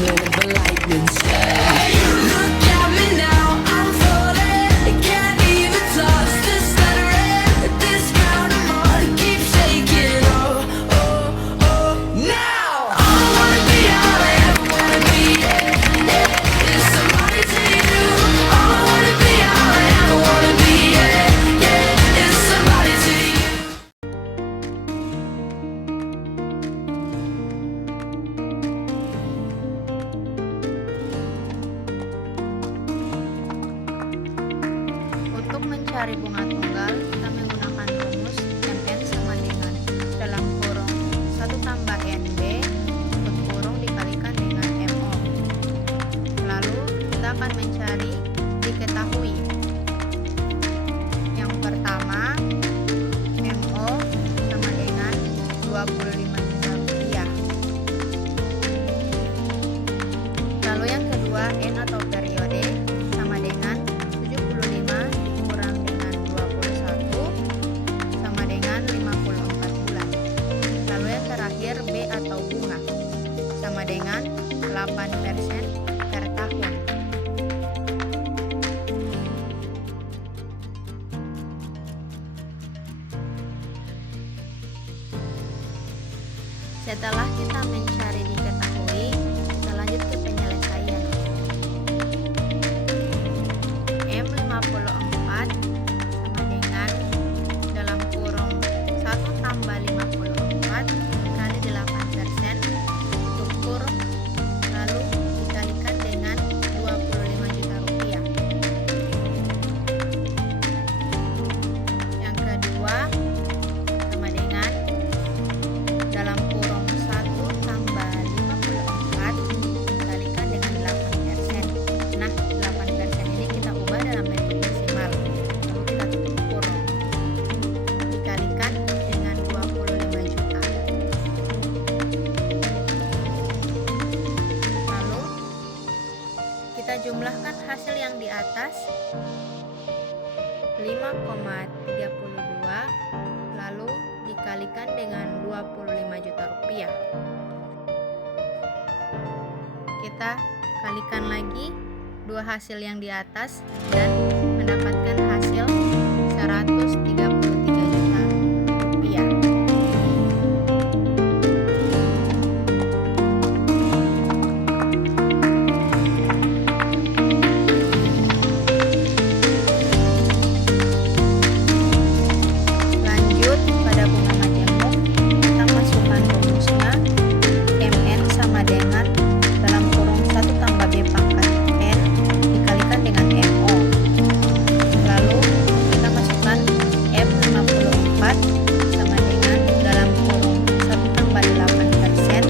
with a lightning strike. Look at me now, I'm falling. Can't even touch the stuttering. This ground I'm on keeps shaking. Oh, oh, oh. Now all I wanna be, all I ever wanna be, yeah, yeah, is somebody to you. All I wanna be, all I ever wanna be, yeah, yeah, is somebody to you. Untuk mencari bunga tunggal, kita menggunakan rumus MN sama dengan dalam kurung 1 tambah NB tutup kurung dikalikan dengan MO. Lalu kita akan mencari diketahui. Yang pertama, MO sama dengan 25 juta rupiah. Lalu yang kedua, N atau periode sama dengan 75 dikurang dengan 21 sama dengan 54 bulan. Lalu yang terakhir, B atau bunga sama dengan 8% per tahun. Setelah kita mencari diketahui, kita lanjut ke penyelesaian. M54 sama dengan dalam kurung 1 tambah 54 kali 8% tutup kurung, lalu dikalikan dengan 25 juta rupiah. Yang kedua sama dengan dalam kurung 1 tambah 54 dikalikan dengan 8%. Nah, 8% ini kita ubah dalam bentuk desimal. Lalu kita tutup kurung. Dikalikan dengan 25 juta. Lalu kita jumlahkan hasil yang di atas 5,32 lalu dikalikan dengan 25 juta rupiah. Kita kalikan lagi dua hasil yang di atas dan mendapatkan hasil 133 juta rupiah. Lanjut pada bunga majemuk, kita masukkan rumusnya. MN sama dengan dalam kurung 1 tambah B pangkat N dikalikan dengan MO. Lalu kita masukkan M54 sama dengan dalam kurung 1 tambah 8%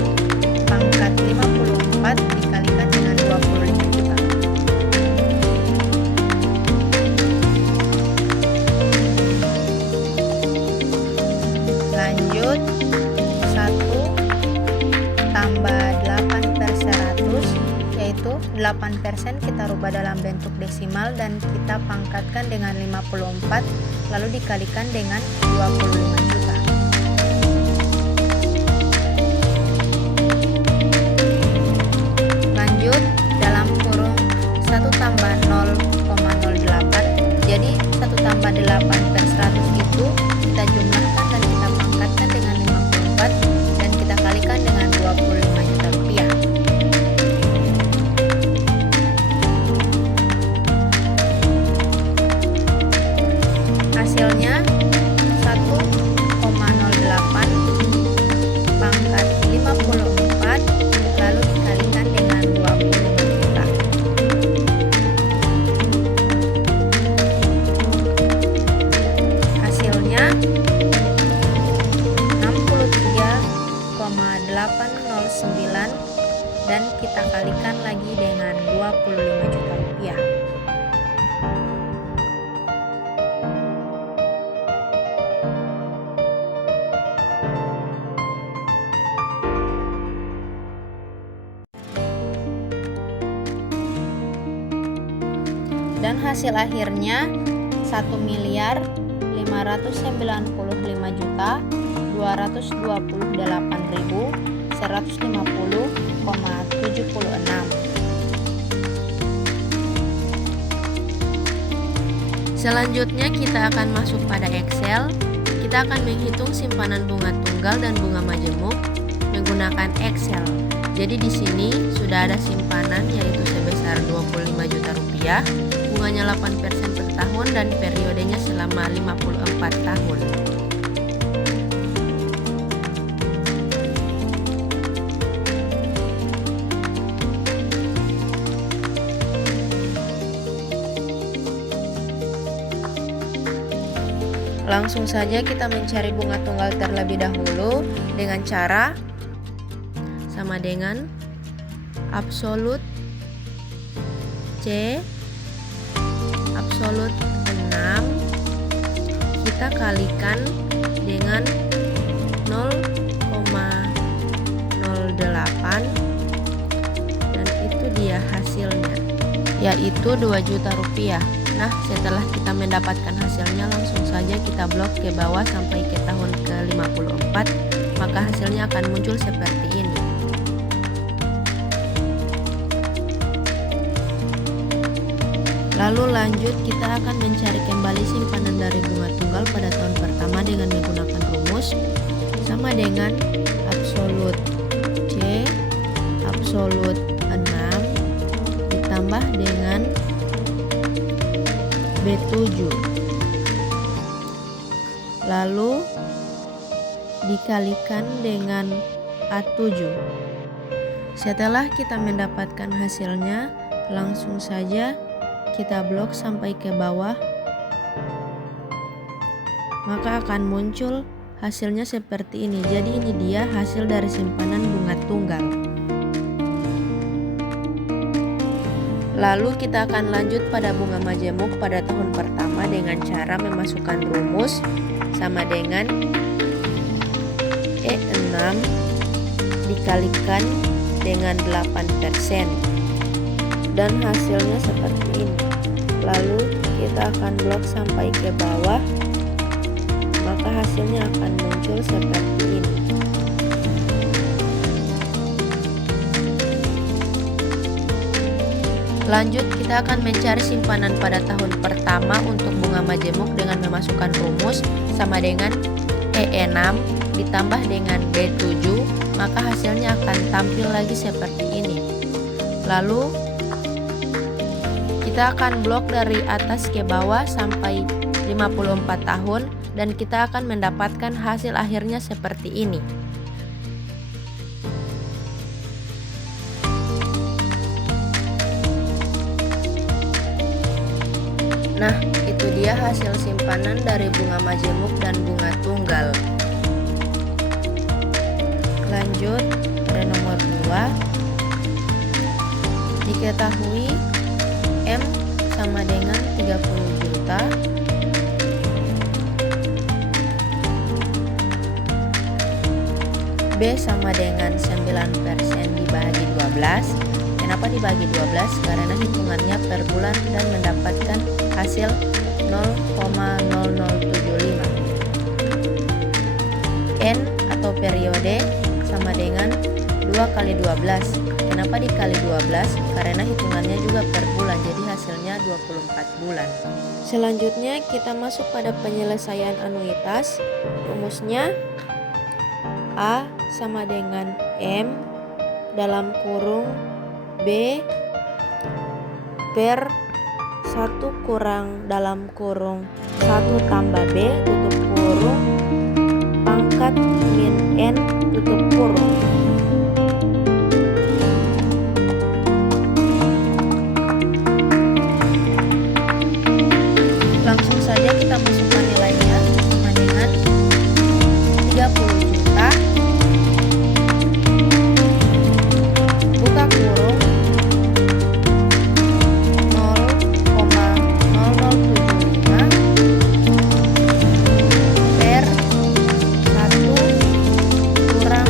pangkat 54 dikalikan dengan 25 juta. Lanjut 1 tambah 8/100, yaitu 8% kita rubah dalam bentuk desimal dan kita pangkatkan dengan 54 lalu dikalikan dengan 25 juta. Lanjut dalam kurung 1 tambah 0,08, jadi 1 tambah 8/100 itu kita jumlahkan dan kita pangkatkan dengan 54 dan kita kalikan dengan 25 juta rupiah. Hasilnya 1,08 pangkat 54 lalu dikalikan dengan 25 juta. Hasilnya 63,809 dan kita kalikan lagi dengan 25 juta rupiah. Dan hasil akhirnya 1.595.228.150,76. Selanjutnya kita akan masuk pada Excel. Kita akan menghitung simpanan bunga tunggal dan bunga majemuk menggunakan Excel. Jadi di sini sudah ada simpanan yaitu sebesar 25 juta rupiah, bunganya 8% per tahun dan periodenya selama 54 tahun. Langsung saja kita mencari bunga tunggal terlebih dahulu dengan cara sama dengan absolut C absolut 6 kita kalikan dengan 0,08 dan itu dia hasilnya, yaitu 2 juta rupiah. Nah, setelah kita mendapatkan hasilnya, langsung saja kita blok ke bawah sampai ke tahun ke-54, maka hasilnya akan muncul seperti ini. Lalu lanjut, kita akan mencari kembali simpanan dari bunga tunggal pada tahun pertama dengan menggunakan rumus sama dengan absolut C absolut 6 ditambah dengan B7 lalu dikalikan dengan A7. Setelah kita mendapatkan hasilnya, langsung saja kita blok sampai ke bawah, maka akan muncul hasilnya seperti ini. Jadi ini dia hasil dari simpanan bunga tunggal. Lalu kita akan lanjut pada bunga majemuk pada tahun pertama dengan cara memasukkan rumus sama dengan E6 dikalikan dengan 8% dan hasilnya seperti ini. Lalu kita akan blok sampai ke bawah, maka hasilnya akan muncul seperti ini. Lanjut, kita akan mencari simpanan pada tahun pertama untuk bunga majemuk dengan memasukkan rumus sama dengan E6 ditambah dengan B7, maka hasilnya akan tampil lagi seperti ini. Lalu kita akan blok dari atas ke bawah sampai 54 tahun dan kita akan mendapatkan hasil akhirnya seperti ini. Nah, itu dia hasil simpanan dari bunga majemuk dan bunga tunggal. Lanjut pada nomor 2. Diketahui M sama dengan 30 juta. B sama dengan 9% dibagi 12. Kenapa dibagi 12? Karena hitungannya per bulan dan mendapatkan hasil 0,0075. N atau periode sama dengan 2 kali 12. Kenapa dikali 12? Karena hitungannya juga per bulan, jadi hasilnya 24 bulan. Selanjutnya kita masuk pada penyelesaian anuitas. Rumusnya A sama dengan M dalam kurung B per 1 kurang dalam kurung 1 tambah B tutup kurung pangkat min N tutup kurung. Langsung saja kita masukkan nilainya sama dengan 30 juta buka kurung 0,0075 per 1 kurang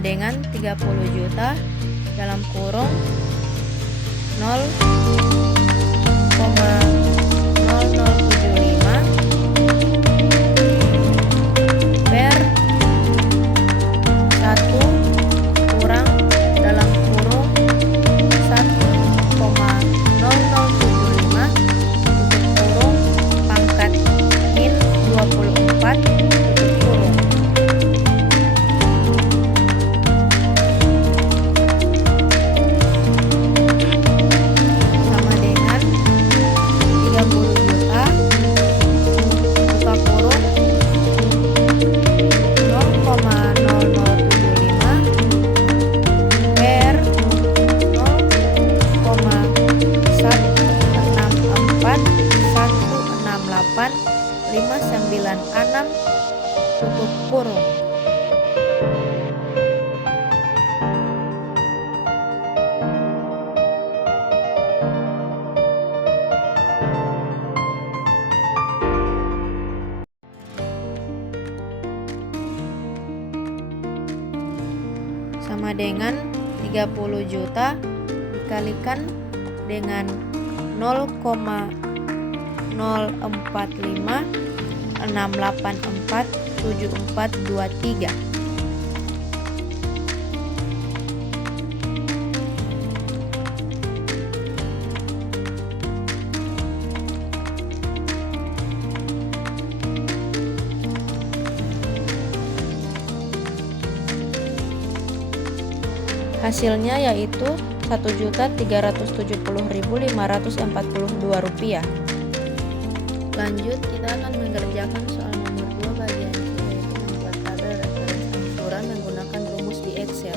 sama dengan 30 juta dalam kurung 0,0075 per 1 kurang dalam kurung 1,0075 tutup kurung pangkat min 24 tutup kurung. Sama dengan 30 juta buka kurung 0,0075 per 0,164 tutup kurung. Sama dengan 30 juta dikalikan dengan 0,0456847423. Hasilnya yaitu Rp1.370.542. Lanjut, kita akan mengerjakan soal nomor 2 bagian C, yaitu membuat tabel referensi angsuran menggunakan rumus di Excel.